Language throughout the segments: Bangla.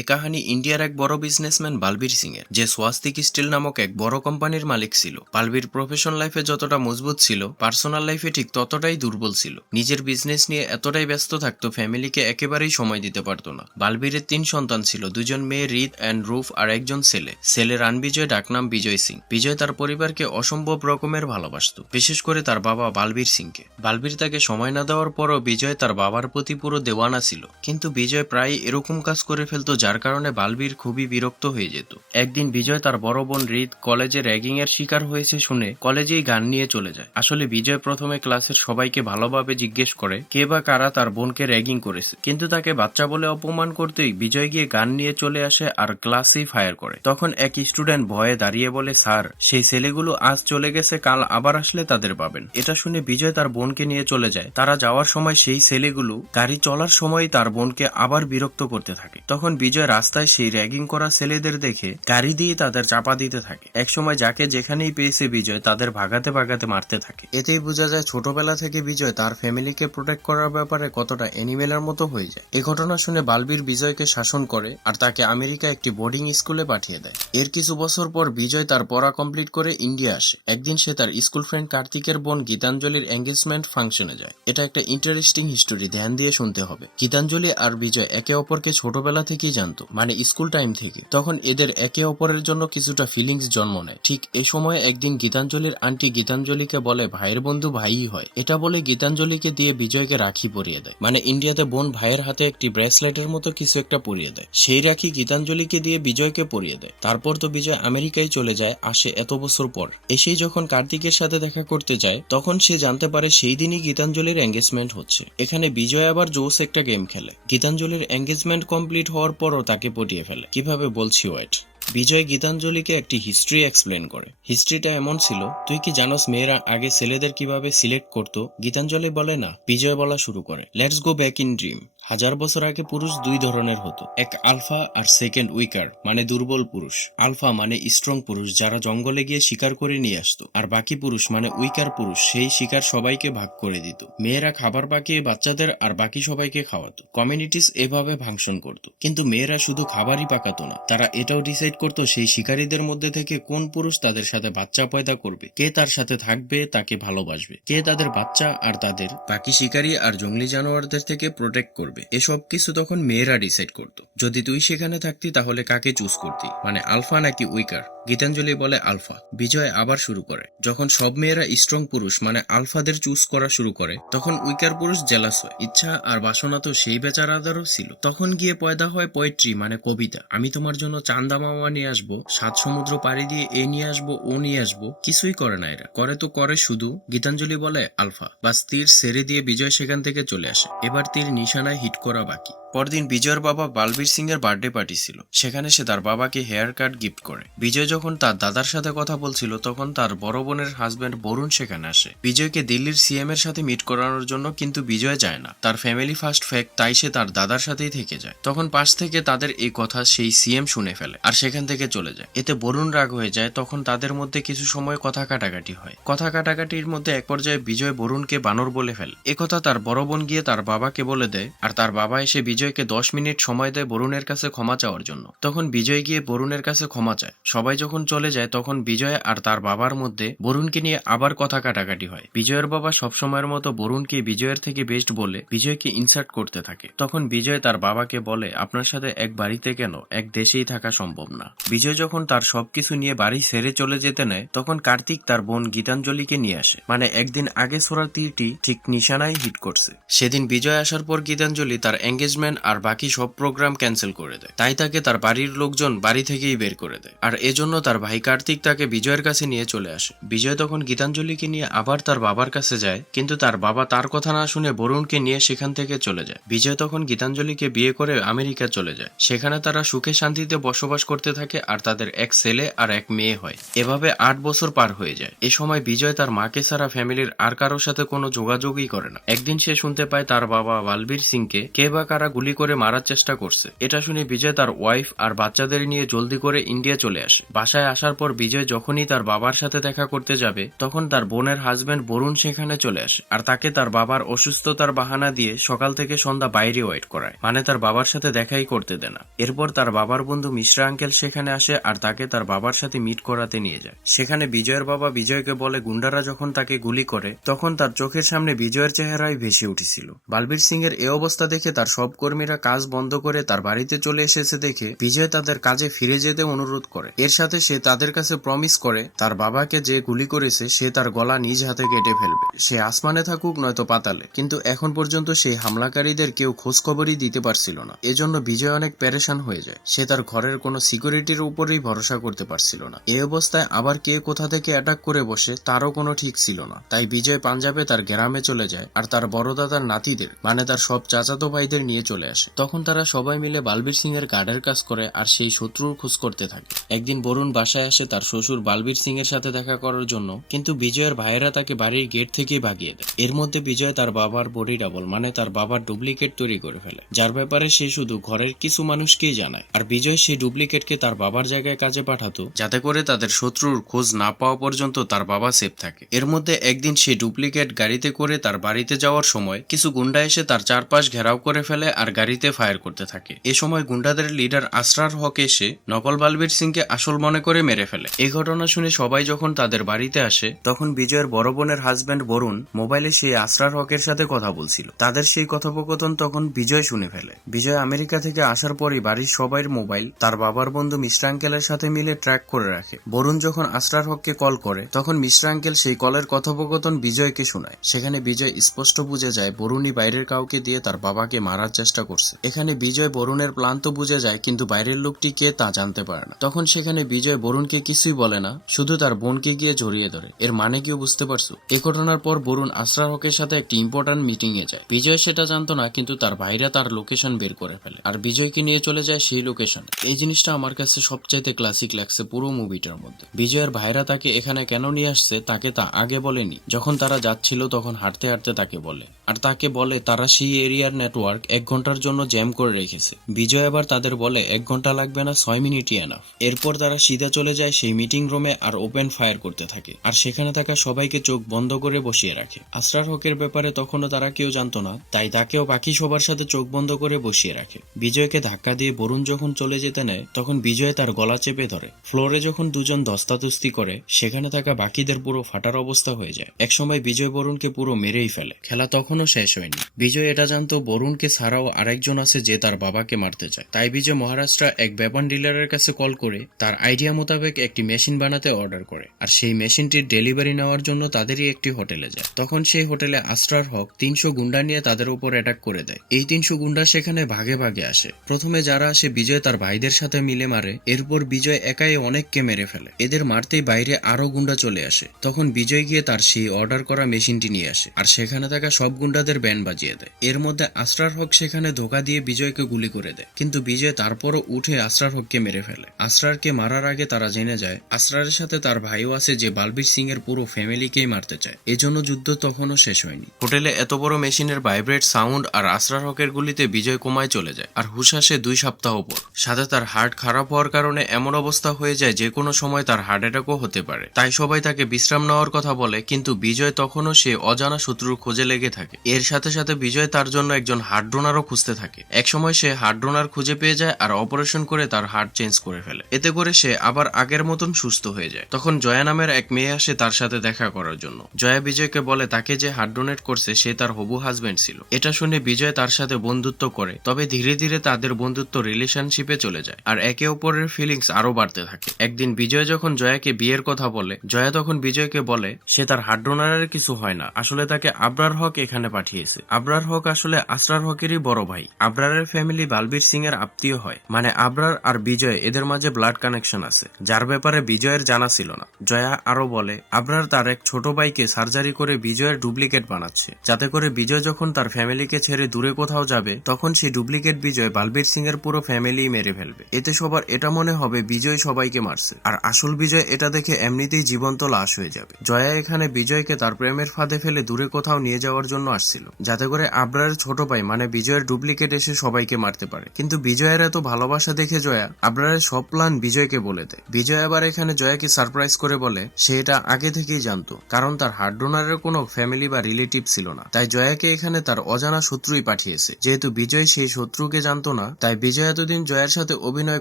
এ কাহিনী ইন্ডিয়ার এক বড় বিজনেসম্যান বালবীর সিং এর, যে স্বাস্তিক স্টিল নামক এক বড় কোম্পানির মালিক ছিল। বালবীর প্রফেশন লাইফে যতটা মজবুত ছিল, পার্সোনাল লাইফে ঠিক ততটাই দুর্বল ছিল। নিজের বিজনেস নিয়ে এতটাই ব্যস্ত থাকতো, ফ্যামিলিকে একেবারেই সময় দিতে পারতো না। বালবীরের 3 সন্তান ছিল, 2 জন মেয়ে রিদ অ্যান্ড রুফ আর একজন ছেলে। ছেলের রানবিজয়, ডাকনাম বিজয় সিং। বিজয় তার পরিবারকে অসম্ভব রকমের ভালোবাসত, বিশেষ করে তার বাবা বালবীর সিংকে। বালবীর তাকে সময় না দেওয়ার পরও বিজয় তার বাবার প্রতি পুরো দেওয়ানা ছিল। কিন্তু বিজয় প্রায় এরকম কাজ করে ফেলতো যার কারণে বালবীর খুবই বিরক্ত হয়ে যেত। একদিন বিজয় তার বড় বোন রিদ কলেজে র্যাগিং এর শিকার হয়েছে শুনে কলেজেই গান নিয়ে চলে যায়। আসলে বিজয় প্রথমে ক্লাসের সবাইকে ভালোভাবে জিজ্ঞেস করে কে বা কারা তার বোনকে র্যাগিং করেছে, কিন্তু তাকে বাচ্চা বলে অপমান করতেই বিজয় গিয়ে গান নিয়ে চলে আসে আর ক্লাসেই ফায়ার করে। তখন এক স্টুডেন্ট ভয়ে দাঁড়িয়ে বলে, স্যার, সেই ছেলেগুলো আজ চলে গেছে, কাল আবার আসলে তাদের পাবেন। এটা শুনে বিজয় তার বোনকে নিয়ে চলে যায়। তারা যাওয়ার সময় সেই ছেলেগুলো গাড়ি চলার সময় তার বোনকে আবার বিরক্ত করতে থাকে। তখন বিজয় রাস্তায় সেই র্যাগিং করা ছেলেদের দেখে গাড়ি দিয়ে তাদের চাপা দিতে থাকে। একসময় যাকে যেখানেই পেয়েছে বিজয় তাদের ভাগাতে ভাগাতে মারতে থাকে। এতেই বোঝা যায় ছোটবেলা থেকে বিজয় তার ফ্যামিলিকে প্রোটেক্ট করার ব্যাপারে কতটা অ্যানিমেলের মতো হয়ে যায়। এই ঘটনা শুনে বালবীর বিজয়কে শাসন করে আর তাকে আমেরিকা একটি বোর্ডিং স্কুলে পাঠিয়ে দেয়। এর কিছু বছর পর বিজয় তার পড়া কমপ্লিট করে ইন্ডিয়া আসে। একদিন সে তার স্কুল ফ্রেন্ড কার্তিকের বোন গীতাঞ্জলির এঙ্গেজমেন্ট ফাংশনে যায়। এটা একটা ইন্টারেস্টিং হিস্টোরি, ধ্যান দিয়ে শুনতে হবে। গীতাঞ্জলি আর বিজয় একে অপরকে ছোটবেলা থেকেই জানতো, মানে স্কুল টাইম থেকে। তখন এদের একে অপরের জন্য কিছুটা ফিলিংস জন্ম নেয়। ঠিক এই সময় একদিন গীতাঞ্জলির আন্টি গীতাঞ্জলিকে বলে ভাইয়ের বন্ধু ভাইই হয়। এটা বলে গীতাঞ্জলিকে দিয়ে বিজয়কে রাখি পরিয়ে দেয়। মানে ইন্ডিয়াতে বোন ভাইয়ের হাতে একটি ব্রেসলেটের মতো কিছু একটা পরিয়ে দেয়। সেই রাখি গীতাঞ্জলিকে দিয়ে বিজয়কে পরিয়ে দেয়। তারপর তো বিজয় আমেরিকায় চলে যায়, আসে এত বছর পর। এসেই যখন কার্তিকের সাথে দেখা করতে যায় তখন সে জানতে পারে সেই দিনই গীতাঞ্জলির এঙ্গেজমেন্ট হচ্ছে। এখানে বিজয় আবার জোস একটা গেম খেলে। গীতাঞ্জলির এঙ্গেজমেন্ট কমপ্লিট হওয়ার পরও তাকে পটিয়ে ফেলে। কিভাবে বলছি, ওয়েট। বিজয় গীতাঞ্জলিকে একটি হিস্ট্রি এক্সপ্লেন করে। হিস্ট্রিটা এমন ছিল, তুই কি জানোস মেয়েরা আগে ছেলেদের কিভাবে সিলেক্ট করতো? গীতাঞ্জলি বলে না। বিজয় বলা শুরু করে, let's go back in dream. 1000 বছর আগে পুরুষ 2 ধরনের হতো, এক আলফা আর সেকেন্ড উইকার, মানে দুর্বল পুরুষ। আলফা মানে স্ট্রং পুরুষ, যারা জঙ্গলে গিয়ে শিকার করে নিয়ে আসতো। আর বাকি পুরুষ মানে উইকার পুরুষ, সেই শিকার সবাইকে ভাগ করে দিত। মেয়েরা খাবার পাকিয়ে বাচ্চাদের আর বাকি সবাইকে খাওয়াতো। কমিউনিটিস এভাবে ভাঙচুর করতো। কিন্তু মেয়েরা শুধু খাবারই পাকাতো না, তারা এটাও ডিসাইড করতো সেই শিকারীদের মধ্যে থেকে কোন পুরুষ তাদের সাথে বাচ্চা পয়দা করবে, কে তার সাথে থাকবে, তাকে ভালোবাসবে, কে তাদের বাচ্চা আর তাদের বাকি শিকারী আর জঙ্গলি জানোয়ারদের থেকে প্রোটেক্ট করবে। এসব কিছু তখন মেয়েরা ডিসাইড করতো। যদি তুই সেখানে থাকতি তাহলে কাকে চুজ করতি, মানে আলফা নাকি উইকার? গীতাঞ্জলি বলে আলফা। বিজয় আবার শুরু করে, যখন সব মেয়েরা স্ট্রং পুরুষ মানে আলফাদের চুজ করা শুরু করে তখন উইকার পুরুষ জেলাস হয়। ইচ্ছা আর বাসনা তো সেই বেচারাদেরও ছিল। তখন গিয়ে পয়দা হয় পোয়েট্রি, মানে কবিতা। আমি তোমার জন্য চান্দা মামা নিয়ে আসবো, 7 সমুদ্র পাড়ি দিয়ে এ নিয়ে আসবো, ও নিয়ে আসবো। কিছুই করে না এরা, করে তো করে শুধু। গীতাঞ্জলি বলে আলফা। বাস তীর ছেড়ে দিয়ে বিজয় সেখান থেকে চলে আসে। এবার তীর নিশানায় হিট করা বাকি। পরদিন বিজয়ের বাবা বালবীর সিং এর বার্থডে পার্টি ছিল। সেখানে সে তার বাবাকে হেয়ার কাট গিফট করে। বিজয় যখন তার দাদার সাথে কথা বলছিল তখন তার বড় বোনের হাজবেন্ড বরুণ সেখানে আসে বিজয়কে দিল্লির সিএম এর সাথে মিট করানোর জন্য, কিন্তু বিজয় যায় না। তার ফ্যামিলি ফার্স্ট ফ্যাক্ট, তাই সে তার দাদার সাথেই থেকে যায়। তখন পাশ থেকে তাদের এই কথা সেই সিএম শুনে ফেলে আর সেখান থেকে চলে যায়। এতে বরুণ রাগ হয়ে যায়। তখন তাদের মধ্যে কিছু সময় কথা কাটাকাটি হয়। কথা কাটাকাটির মধ্যে এক পর্যায়ে বিজয় বরুণকে বানর বলে ফেলে। একথা তার বড় বোন গিয়ে তার বাবাকে বলে দেয় আর তার বাবা এসে বিজয়কে 10 মিনিট সময় দেয় বরুণের কাছে ক্ষমা চাওয়ার জন্য। তখন বিজয় গিয়ে বরুণের কাছে ক্ষমা চায়। সবাই যখন চলে যায় তখন বিজয় আর তার বাবার মধ্যে বরুণকে নিয়ে আবার কথা কাটাকাটি হয়। বিজয়ের বাবা সবসময়ের মতো বরুণকে বিজয়ের থেকে বেস্ট বলে বিজয়কে ইনসার্ট করতে থাকে। তখন বিজয় তার বাবাকে বলে, আপনার সাথে এক বাড়িতে কেন, এক দেশেই থাকা সম্ভব না। বিজয় যখন তার সবকিছু নিয়ে বাড়ি ছেড়ে চলে যেতে নেয় তখন কার্তিক তার বোন গীতাঞ্জলিকে নিয়ে আসে। মানে একদিন আগে ছোড়া তীরটি ঠিক নিশানায় হিট করছে। সেদিন বিজয় আসার পর গীতাঞ্জলি তার এঙ্গেজমেন্ট আর বাকি সব প্রোগ্রাম ক্যান্সেল করে দেয়। তাই তাকে তার বাড়ির লোকজন বাড়ি থেকেই বের করে দেয়। আর এজন্য তার ভাই কার্তিক তাকে বিজয়ের কাছে নিয়ে চলে আসে। বিজয় তখন গীতাঞ্জলিকে নিয়ে আবার তার বাবার কাছে যায়, কিন্তু তার বাবা তার কথা না শুনে বরুণকে নিয়ে সেখান থেকে চলে যায়। বিজয় তখন গীতাঞ্জলিকে বিয়ে করে আমেরিকা চলে যায়। সেখানে তারা সুখে শান্তিতে বসবাস করতে থাকে আর তাদের এক ছেলে আর এক মেয়ে হয়। এভাবে 8 বছর পার হয়ে যায়। এ সময় বিজয় তার মাকে ছাড়া ফ্যামিলির আর কারোর সাথে কোনো যোগাযোগই করে না। একদিন সে শুনতে পায় তার বাবা বালবীর সিং সিংকে কে বা কারা গুলি করে মারার চেষ্টা করছে। এটা শুনে বিজয় তার ওয়াইফ আর বাচ্চাদের নিয়ে জলদি করে ইন্ডিয়া চলে আসে। বাসায় আসার পর বিজয় যখনই তার বাবার সাথে দেখা করতে যাবে তখন তার বোনের হাজবেন্ড বরুণ সেখানে চলে আসে আর তাকে তার বাবার অসুস্থতার বাহানা দিয়ে সকাল থেকে সন্ধ্যা বাইরে ওয়েট করায়, মানে তার বাবার সাথে দেখাই করতে দেয় না। এরপর তার বাবার বন্ধু মিশ্রা আঙ্কেল সেখানে আসে আর তাকে তার বাবার সাথে মিট করাতে নিয়ে যায়। সেখানে বিজয়ের বাবা বিজয়কে বলে গুন্ডারা যখন তাকে গুলি করে তখন তার চোখের সামনে বিজয়ের চেহারাই ভেসে উঠেছিল। বালবীর সিং এর এই অবস্থা দেখে তার সব কর্মীরা কাজ বন্ধ করে তার বাড়িতে চলে এসেছে দেখে বিজয় তাদের কাজে ফিরে যেতে অনুরোধ করে। এর সাথে সে তাদের কাছে প্রমিস করে তার বাবাকে যে গুলি করেছে সে তার গলা নিজ হাতে কেটে ফেলবে, সে আসমানে থাকুক নয়তো পাতালে। কিন্তু এখন পর্যন্ত সেই হামলাকারীদের কেউ খোঁজ খবরই দিতে পারছিল না। এজন্য বিজয় অনেক পেরেশান হয়ে যায়। সে তার ঘরের কোনো সিকিউরিটির উপরেই ভরসা করতে পারছিল না। এই অবস্থায় আবার কে কোথা থেকে অ্যাটাক করে বসে তারও কোনো ঠিক ছিল না। তাই বিজয় পাঞ্জাবে তার গ্রামে চলে যায় আর তার বড় দাদার নাতিদের মানে তার সব চাচাতো ভাইদের নিয়ে চলে আসে। তখন তারা সবাই মিলে বালবীর সিং এর গার্ডের কাজ করে আর সেই শত্রুর খোঁজ করতে থাকে। একদিন বরুণ বাসায় আসে তার শ্বশুর বালবীর সিং এর সাথে দেখা করার জন্য, কিন্তু বিজয়ের ভাইয়েরা তাকে বাড়ির গেট থেকেই ভাগিয়ে দেয়। এর মধ্যে বিজয় তার বাবার বডি ডাবল মানে তার বাবার ডুপ্লিকেট তৈরি করে ফেলে, যার ব্যাপারে সে শুধু ঘরের কিছু মানুষকেই জানায়। আর বিজয় সেই ডুপ্লিকেটকে তার বাবার জায়গায় কাজে পাঠাতো যাতে করে তাদের শত্রুর খোঁজ না পাওয়া পর্যন্ত তার বাবা সেফ থাকে। এর মধ্যে একদিন সেই ডুপ্লিকেট গাড়িতে করে তার বাড়িতে যাওয়ার সময় কিছু গুন্ডা এসে তার চারপাশ ঘেরাও করে ফেলে আর গাড়িতে ফায়ার করতে থাকে। এ সময় গুন্ডাদের লিডার আসরার হক এসে নকল বালবীর সিংকে আসল মনে করে মেরে ফেলে। এই ঘটনা শুনে সবাই যখন তাদের বাড়িতে আসে তখন বিজয়ের বড় বোনের হাজবেন্ড বরুণ মোবাইলে সেই আসরার হকের সাথে কথা বলছিল। তাদের সেই কথোপকথন তখন বিজয় শুনে ফেলে। বিজয় আমেরিকা থেকে আসার পরই বাড়ির সবাইয়ের মোবাইল তার বাবার বন্ধু মিশ্রা আঙ্কেলের সাথে মিলে ট্র্যাক করে রাখে। বরুণ যখন আসরার হককে কল করে তখন মিশ্রা আঙ্কেল সেই কলের কথোপকথন বিজয়কে শোনায়। সেখানে বিজয় স্পষ্ট বুঝে যায় বরুণই বাইরের কাউকে দিয়ে তার বাবাকে মারার চেষ্টা করছে। এখানে বিজয় বরুণের প্ল্যান তো বুঝে যায় কিন্তু বাইরের লোকটি কে তা জানতে পারে না। তখন সেখানে বিজয় বরুণকে কিছুই বলে না, শুধু তার বোনকে গিয়ে জড়িয়ে ধরে। এর মানে কেউ বুঝতে পারছো? এই ঘটনার পর বরুণ আসরার হকের সাথে একটি ইম্পর্টেন্ট মিটিং এ যায়। বিজয় সেটা জানতো না কিন্তু তার ভাইরা তার লোকেশন বের করে ফেলে আর বিজয়কে নিয়ে চলে যায় সেই লোকেশন। এই জিনিসটা আমার কাছে সবচাইতে ক্লাসিক লাগছে পুরো মুভিটার মধ্যে। বিজয়ের ভাইরা তাকে এখানে কেন নিয়ে আসছে তাকে তা আগে বলেনি। যখন তারা যাচ্ছিল তখন হাঁটতে হাঁটতে তাকে বলে আর তাকে বলে তারা সেই এরিয়ার নেটওয়ার্ক 1 ঘন্টার জন্য জ্যাম করে রেখেছে। বিজয় আবার তাদের বলে 1 ঘন্টা লাগবে না, 6 মিনিটই এনাফ। এরপর তারা সিধা চলে যায় সেই মিটিং রুমে আর ওপেন ফায়ার করতে থাকে আর সেখানে থাকা সবাইকে চোখ বন্ধ করে বসিয়ে রাখে। আসরার হকের ব্যাপারে তখনও তারা কেউ জানতো না, তাই তাকেও বাকি সবার সাথে চোখ বন্ধ করে বসিয়ে রাখে। বিজয়কে ধাক্কা দিয়ে বরুণ যখন চলে যেতে নেয় তখন বিজয় তার গলা চেপে ধরে। ফ্লোরে যখন দুজন ধস্তাধস্তি করে সেখানে থাকা বাকিদের পুরো ফাটার অবস্থা হয়ে যায়। একসময় বিজয় বরুণকে পুরো মেরেই ফেলে। খেলা তখনও শেষ হয়নি। বিজয় এটা জানতো বরুণকে ছাড়াও আরেকজন আছে যে তার বাবাকে মারতে চায়। তাই বিজয় মহারাষ্ট্র এক ওয়েপন ডিলারের কাছে কল করে তার আইডিয়া মোতাবেক একটি মেশিন বানাতে অর্ডার করে আর সেই মেশিনটির ডেলিভারি নেওয়ার জন্য তাদেরই একটি হোটেলে যায়। তখন সেই হোটেলে আসরার হক 300 গুন্ডা নিয়ে তাদের উপর অ্যাটাক করে দেয়। এই 300 গুন্ডা সেখানে ভাগে ভাগে আসে। প্রথমে যারা আসে বিজয় তার ভাইদের সাথে মিলে মারে, এরপর বিজয় একাই অনেককে মেরে ফেলে। এদের মারতেই বাইরে আরো গুন্ডা চলে আসে। তখন বিজয় গিয়ে তার সেই অর্ডার করা মেশিনটি নিয়ে আসে আর সেখানে থাকা সব গুন্ডাদের ব্যান্ড বাজিয়ে দেয়। এর মধ্যে আসরার হক সেখানে ধোকা দিয়ে বিজয়কে গুলি করে দেয়, কিন্তু বিজয় তারপরও উঠে আসরার হককে মেরে ফেলে। আসরারকে মারার আগে তারা জেনে যায় আসরারের সাথে তার ভাইও আছে যে বালবীর সিং এর পুরো ফ্যামিলিকেই মারতে চায়। এজন্য যুদ্ধ তখনও শেষ হয়নি। হোটেলে এত বড় মেশিনের ভাইব্রেট সাউন্ড আর আসরার হকের গুলিতে বিজয় কোমায় চলে যায় আর হুশ আসে 2 সপ্তাহ পর। সাথে তার হার্ট খারাপ হওয়ার কারণে এমন অবস্থা হয়ে যায় যে কোনো সময় তার হার্ট অ্যাটাকও হতে পারে। তাই সবাই তাকে বিশ্রাম নেওয়ার কথা বলে, কিন্তু বিজয় তখনও সে অজানা শত্রুর খোঁজে লেগে থাকে। এর সাথে সাথে বিজয় তার জন্য একজন হার্ট ডোনারও খুঁজতে থাকে। একসময় সে হার্ট ডোনার খুঁজে পেয়ে যায় আর অপারেশন করে তার হার্ট চেঞ্জ করে ফেলে। এতে করে সে আবার আগের মতন সুস্থ হয়ে যায়। তখন জয়া নামের এক মেয়ে আসে তার সাথে দেখা করার জন্য। জয়া বিজয়কে বলে তাকে যে হার্ট ডোনেট করছে সে তার হবু হাজবেন্ড ছিল। এটা শুনে বিজয় তার সাথে বন্ধুত্ব করে, তবে ধীরে ধীরে তাদের বন্ধুত্ব রিলেশনশিপে চলে যায় আর একে অপরের ফিলিংস আরো বাড়তে থাকে। একদিন বিজয় যখন জয়াকে বিয়ের কথা বলে, জয়া তখন বিজয়কে বলে সে তার হার্ট ডোনারের কিছু হয় না, আসলে তাকে আবরার হক এখানে পাঠিয়েছে। আবরার হক আসলে আসরার হকেরই বড় ভাই। আবরারের ফ্যামিলি বালবীর সিং এর আত্মীয় হয়, মানে আবরার আর বিজয় এদের মাঝে ব্লাড কানেকশন আছে, যার ব্যাপারে বিজয়ের জানা ছিল না। জয়া আরো বলে আবরার তার এক ছোট ভাইকে সার্জারি করে বিজয়ের ডুপ্লিকেট বানাচ্ছে, যাতে করে বিজয় যখন তার ফ্যামিলিকে ছেড়ে দূরে কোথাও যাবে তখন সেই ডুপ্লিকেট বিজয় বালবীর সিং এর পুরো ফ্যামিলি মেরে ফেলবে। এতে সবার এটা মনে হবে বিজয় সবাইকে মারছে, আর আসল বিজয় এটা দেখে এমনিতেই জীবন্ত লাশ হয়ে যাবে। জয়া এখানে বিজয়কে তার প্রেমের ফাঁদে ফেলে দূরে কোথাও নিয়ে যাওয়ার জন্য আসছিল, যাতে করে আবরারের ছোট ছোট ভাই মানে বিজয়ের ডুপ্লিকেট এসে সবাইকে মারতে পারে। কিন্তু বিজয়ের এত ভালোবাসা দেখে জয়া আবরারের সব প্ল্যান বিজয়কে বলে দেয়। বিজয় আবার এখানে জয়াকে সারপ্রাইজ করে বলে সে এটা আগে থেকেই জানতো, কারণ তার হার্ট ডোনারের কোনো ফ্যামিলি বা রিলেটিভ ছিল না, তাই জয়াকে এখানে তার অজানা শত্রুই পাঠিয়েছে। যেহেতু বিজয় সেই শত্রুকে জানতো না, তাই বিজয় এতদিন জয়ার সাথে অভিনয়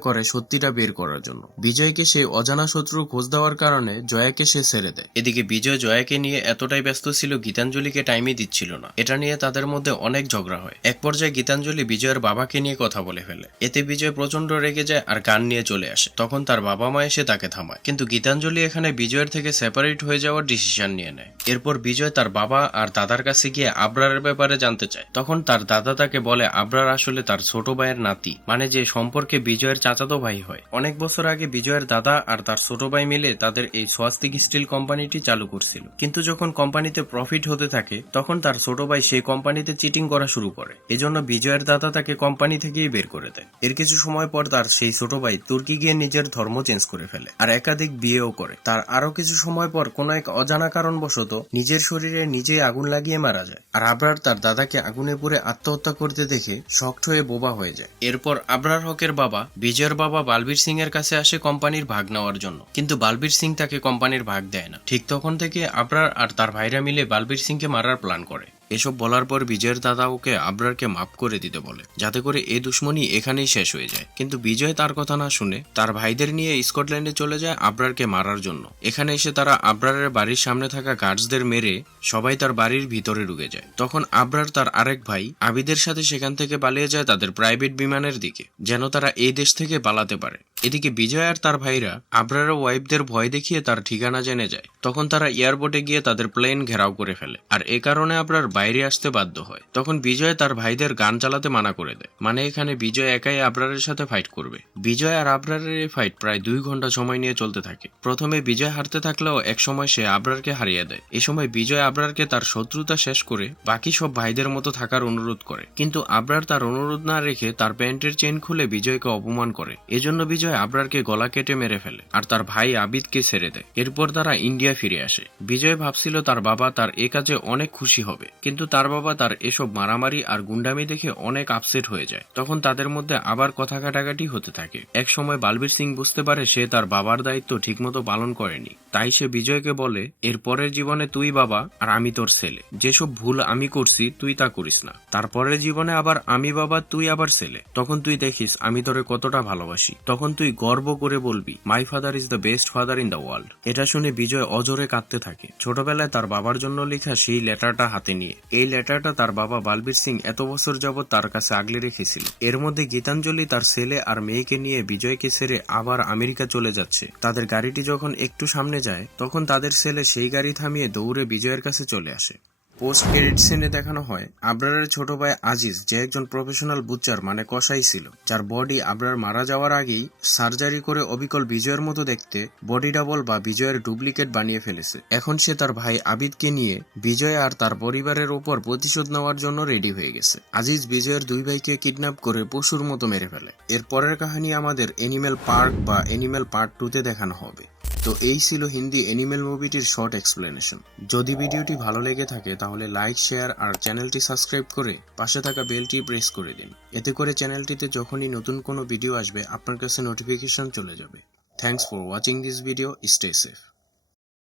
করে সত্যিটা বের করার জন্য। বিজয়কে সেই অজানা শত্রু খোঁজ দেওয়ার কারণে জয়াকে সে ছেড়ে দেয়। এদিকে বিজয় জয়াকে নিয়ে এতটাই ব্যস্ত ছিল গীতাঞ্জলিকে টাইমই দিচ্ছিল না। এটা নিয়ে তাদের মধ্যে অনেক ঝগড়া হয়। এক পর্যায়ে গীতাঞ্জলি বিজয়ের বাবাকে নিয়ে কথা বলে ফেলে। এতে বিজয় প্রচন্ড রেগে যায় আর গান নিয়ে চলে আসে। তখন তার বাবা মা এসে তাকে থামায়, কিন্তু গীতাঞ্জলি এখানে বিজয়ের থেকে সেপারেট হয়ে যাওয়ার ডিসিশন নিয়ে নেয়। এরপর বিজয় তার বাবা আর দাদার কাছে গিয়ে আবরারের ব্যাপারে জানতে চায়। তখন তার দাদা তাকে বলে আবরার আসলে তার ছোট ভাইয়ের নাতি, মানে যে সম্পর্কে বিজয়ের চাচাতো ভাই হয়। অনেক বছর আগে বিজয়ের দাদা আর তার ছোট ভাই মিলে তাদের এই স্বাস্তিক স্টিল কোম্পানিটি চালু করছিল। কিন্তু যখন কোম্পানিতে প্রফিট হতে থাকে তখন তার ছোট ভাই সেই কোম্পানিতে চিটিং করা শুরু করে। এজন্য বিজয়ের দাদা তাকে কোম্পানি থেকেই বের করে দেয়। এর কিছু সময় পর তার সেই ছোট ভাই তুর্কি গিয়ে নিজের ধর্ম চেঞ্জ করে ফেলে আর একাধিক বিয়েও করে। তার আরো কিছু সময় পর কোন এক অজানা কারণবশত নিজের শরীরে নিজেই আগুন লাগিয়ে মারা যায়। আর আবরার তার দাদাকে আগুনে পুড়ে আত্মহত্যা করতে দেখে শকড হয়ে বোবা হয়ে যায়। এরপর আবরার হকের বাবা বিজয়ের বাবা বালবীর সিং এর কাছে আসে কোম্পানির ভাগ নেওয়ার জন্য, কিন্তু বালবীর সিং তাকে কোম্পানির ভাগ দেয় না। ঠিক তখন থেকে আবরার আর তার ভাইরা মিলে বালবীর সিংকে মারার প্ল্যান করে। এসব বলার পর বিজয়ের দাদা ওকে আবরারকে মাফ করে দিতে বলে, যাতে করে এই দুশ্মনী এখানেই শেষ হয়ে যায়। কিন্তু বিজয় তার কথা না শুনে তার ভাইদের নিয়ে স্কটল্যান্ডে চলে যায় আবরারকে মারার জন্য। এখানে এসে তারা আবরারের বাড়ির সামনে থাকা গার্ডসদের মেরে সবাই তার বাড়ির ভিতরে ঢুকে যায়। তখন আবরার তার আরেক ভাই আবিদের সাথে সেখান থেকে পালিয়ে যায় তাদের প্রাইভেট বিমানের দিকে, যেন তারা এই দেশ থেকে পালাতে পারে। এদিকে বিজয় আর তার ভাইরা আবরারের ওয়াইফদের ভয় দেখিয়ে তার ঠিকানা জেনে যায়। তখন তারা এয়ারপোর্টে গিয়ে তাদের প্লেন ঘেরাও করে ফেলে, আর এ কারণে আবরার বাইরে আসতে বাধ্য হয়। তখন বিজয় তার ভাইদের গান চালাতে মানা করে দেয়, মানে এখানে বিজয় একাই আবরারের সাথে ফাইট করবে। বিজয় আর আবরারের এই ফাইট প্রায় 2 ঘন্টা সময় নিয়ে চলতে থাকে। প্রথমে বিজয় হারতে থাকলেও এক সময় সে আবরারকে হারিয়ে দেয়। এ সময় বিজয় আবরারকে তার শত্রুতা শেষ করে বাকি সব ভাইদের মতো থাকার অনুরোধ করে, কিন্তু আবরার তার অনুরোধ না রেখে তার প্যান্টের চেইন খুলে বিজয়কে অপমান করে। এজন্য বিজয় আবরারকে গলা কেটে মেরে ফেলে আর তার ভাই আবিদকে ছেড়ে দেয়। এরপর তারা ইন্ডিয়া ফিরে আসে। বিজয় ভাবছিল তার বাবা তার এ কাজে অনেক খুশি হবে, কিন্তু তার বাবা তার এসব মারামারি আর গুন্ডামি দেখে অনেক আপসেট হয়ে যায়। তখন তাদের মধ্যে আবার কথা কাটাকাটি হতে থাকে। এক সময় বালবীর সিং বুঝতে পারে সে তার বাবার দায়িত্ব ঠিকমতো পালন করেনি, তাই সে বিজয়কে বলে এর পরের জীবনে তুই বাবা আর আমি তোর ছেলে, যেসব ভুল আমি করছি তুই তা করিস না। তারপরের জীবনে আবার আমি বাবা তুই আবার ছেলে, তখন তুই দেখিস আমি তোরে কতটা ভালোবাসি। তখন তুই গর্ব করে বলবি my father is the best father in the world. এটা শুনে বিজয় অজরে কাঁদতে থাকে। ছোটবেলায় তার বাবার জন্য লেখা সেই লেটারটা হাতে নিয়ে। এই লেটারটা তার বাবা বালবীর সিং এত বছর যাবৎ তার কাছে আগলে রেখেছিল। এর মধ্যে গীতাঞ্জলি তার ছেলে আর মেয়েকে নিয়ে বিজয়কে ছেড়ে আবার আমেরিকা চলে যাচ্ছে। তাদের গাড়িটি যখন একটু সামনে যায় তখন তাদের ছেলে সেই গাড়ি থামিয়ে দৌড়ে বিজয়ের কাছে চলে আসে। পোস্ট ক্রেডিট সিনে দেখানো হয় আবরারের ছোট ভাই আজিজ, যে একজন প্রফেশনাল বুচার মানে কসাই ছিল, যার বডি আবরার মারা যাওয়ার আগেই সার্জারি করে অবিকল বিজয়ের মতো দেখতে বডি ডাবল বা বিজয়ের ডুপ্লিকেট বানিয়ে ফেলেছে। এখন সে তার ভাই আবিদকে নিয়ে বিজয় আর তার পরিবারের উপর প্রতিশোধ নেওয়ার জন্য রেডি হয়ে গেছে। আজিজ বিজয়ের 2 ভাইকে কিডন্যাপ করে পশুর মতো মেরে ফেলে। এর পরের কাহিনী আমাদের এনিম্যাল পার্ক বা এনিম্যাল পার্ট 2-তে দেখানো হবে। তো এই ছিল হিন্দি এনিম্যাল মুভিটির শর্ট এক্সপ্লেনেশন। যদি ভিডিওটি ভালো লেগে থাকে তাহলে লাইক, শেয়ার আর চ্যানেলটি সাবস্ক্রাইব করে পাশে থাকা বেলটি প্রেস করে দিন। এতে করে চ্যানেলটিতে যখনই নতুন কোনো ভিডিও আসবে আপনার কাছে নোটিফিকেশন চলে যাবে। Thanks for watching this video. Stay safe.